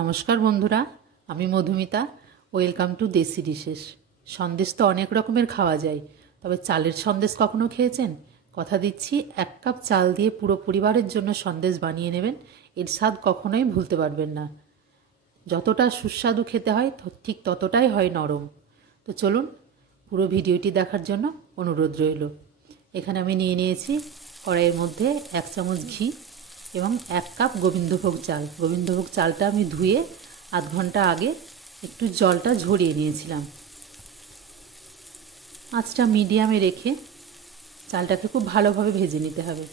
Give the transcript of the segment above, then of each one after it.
নমস্কার বন্ধুরা, আমি মধুমিতা। ওয়েলকাম টু দেশি ডিশেস। সন্দেশ তো অনেক রকমের খাওয়া যায়, তবে চালের সন্দেশ কখনো খেয়েছেন? কথা দিচ্ছি, 1 কাপ চাল দিয়ে পুরো পরিবারের জন্য সন্দেশ বানিয়ে নেবেন। এর স্বাদ কখনোই ভুলতে পারবেন না। যতটা সুস্বাদু খেতে হয় ঠিক ততটাই হয় নরম। তো চলুন, পুরো ভিডিওটি দেখার জন্য অনুরোধ রইল। এখানে আমি নিয়ে নিয়েছি কড়াইয়ের মধ্যে 1 চামচ ঘি এবং 1 কাপ গোবিন্দভোগ চাল। গোবিন্দভোগ চালটা আমি ধুয়ে আধ ঘন্টা আগে একটু জলটা ঝরিয়ে নিয়েছিলাম। আঁচটা মিডিয়ামে রেখে চালটাকে খুব ভালোভাবে ভেজে নিতে হবে।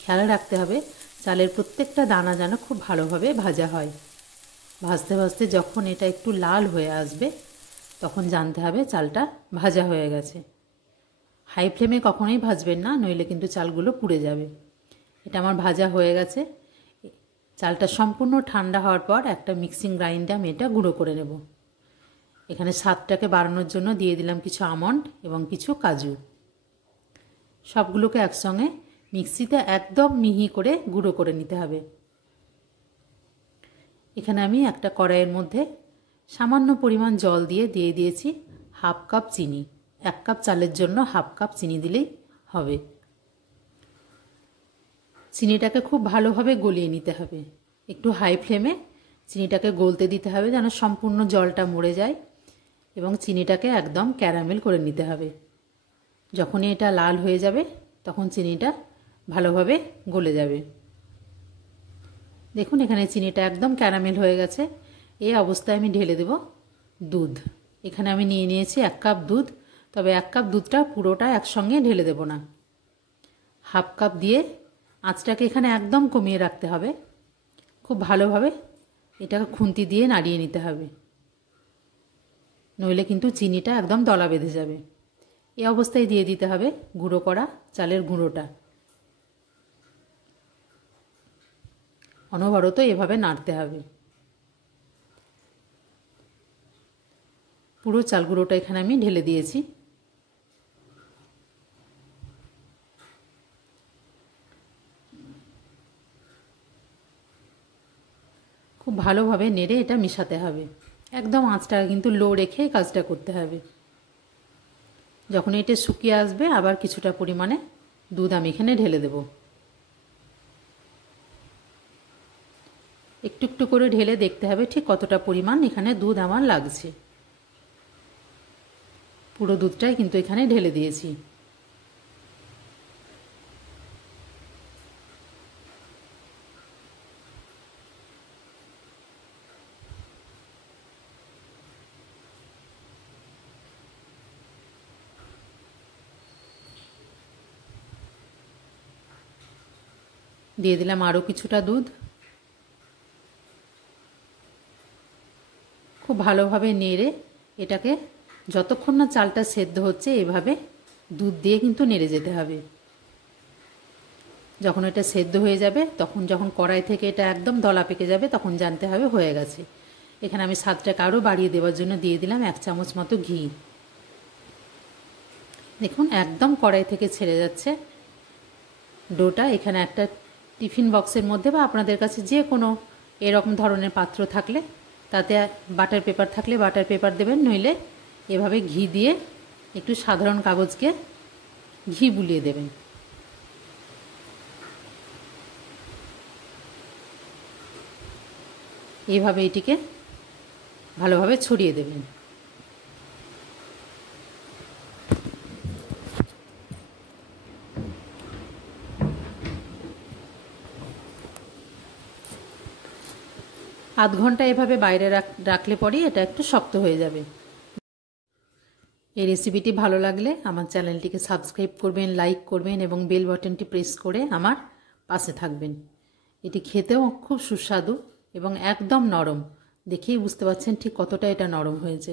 খেয়াল রাখতে হবে চালের প্রত্যেকটা দানা যেন খুব ভালোভাবে ভাজা হয়। ভাজতে ভাজতে যখন এটা একটু লাল হয়ে আসবে তখন জানতে হবে চালটা ভাজা হয়ে গেছে। হাই ফ্লেমে কখনোই ভাজবেন না, নইলে কিন্তু চালগুলো পুড়ে যাবে। এটা আমার ভাজা হয়ে গেছে। চালটা সম্পূর্ণ ঠান্ডা হওয়ার পর একটা মিক্সিং গ্রাইন্ডারে আমি এটা গুঁড়ো করে নেব। এখানে স্বাদটাকে বাড়ানোর জন্য দিয়ে দিলাম কিছু আমন্ড এবং কিছু কাজু। সবগুলোকে একসঙ্গে মিক্সিতে একদম মিহি করে গুঁড়ো করে নিতে হবে। এখানে আমি একটা কড়াইয়ের মধ্যে সামান্য পরিমাণ জল দিয়ে দিয়েছি 1/2 কাপ চিনি। 1 কাপ চালের জন্য 1/2 কাপ চিনি দিলেই হবে। চিনিটাকে খুব ভালোভাবে গলিয়ে নিতে হবে। একটু হাই ফ্লেমে চিনিটাকে গলতে দিতে হবে যেন সম্পূর্ণ জলটা মরে যায়, এবং চিনিটাকে একদম ক্যারামেল করে নিতে হবে। যখনই এটা লাল হয়ে যাবে তখন চিনিটা ভালোভাবে গলে যাবে। দেখুন, এখানে চিনিটা একদম ক্যারামেল হয়ে গেছে। এই অবস্থায় আমি ঢেলে দেব দুধ। এখানে আমি নিয়ে নিয়েছি 1 কাপ দুধ, তবে 1 কাপ দুধটা পুরোটা একসঙ্গে ঢেলে দেব না। 1/2 কাপ দিয়ে আঁচটাকে এখানে একদম কমিয়ে রাখতে হবে। খুব ভালোভাবে এটাকে খুন্তি দিয়ে নাড়িয়ে নিতে হবে, নইলে কিন্তু চিনিটা একদম দলা বেঁধে যাবে। এই অবস্থায় দিয়ে দিতে হবে গুঁড়ো করা চালের গুঁড়োটা। অনবরত এভাবে নাড়তে হবে। পুরো চাল গুঁড়োটা এখানে আমি ঢেলে দিয়েছি। খুব ভালোভাবে নেড়ে এটা মিশাতে হবে। একদম আঁচটা কিন্তু লো রেখে কাজটা করতে হবে। যখন এটা শুকিয়ে আসবে আবার কিছুটা পরিমাণে দুধ আমি এখানে ঢেলে দেব। একটু একটু করে ঢেলে দেখতে হবে ঠিক কতটা পরিমাণ এখানে দুধ আমার লাগছে। পুরো দুধটাই কিন্তু এখানে ঢেলে দিয়েছি। দিয়ে দিলাম আরও কিছুটা দুধ। খুব ভালোভাবে নেড়ে এটাকে যতক্ষণ না চালটা সেদ্ধ হচ্ছে এভাবে দুধ দিয়ে কিন্তু নেড়ে যেতে হবে। যখন এটা সেদ্ধ হয়ে যাবে তখন যখন কড়াই থেকে এটা একদম দলা পেকে যাবে তখন জানতে হবে হয়ে গেছে। এখানে আমি স্বাদটাকে আরও বাড়িয়ে দেওয়ার জন্য দিয়ে দিলাম 1 চামচ মতো ঘি। দেখুন একদম কড়াই থেকে ছেড়ে যাচ্ছে ডোটা। এখানে একটা টিফিন বক্সের মধ্যে বা আপনাদের কাছে যে কোনো এরকম ধরনের পাত্র থাকলে তাতে বাটার পেপার থাকলে বাটার পেপার দেবেন, নইলে এভাবে ঘি দিয়ে একটু সাধারণ কাগজকে ঘি বুলিয়ে দেবেন। এইভাবে এটিকে ভালোভাবে ছড়িয়ে দেবেন। আধ ঘন্টা এভাবে বাইরে রাখলে পরেই এটা একটু শক্ত হয়ে যাবে। এই রেসিপিটি ভালো লাগলে আমার চ্যানেলটিকে সাবস্ক্রাইব করবেন, লাইক করবেন এবং বেল বাটনটি প্রেস করে আমার পাশে থাকবেন। এটি খেতেও খুব সুস্বাদু এবং একদম নরম। দেখেই বুঝতে পারছেন ঠিক কতটা এটা নরম হয়েছে।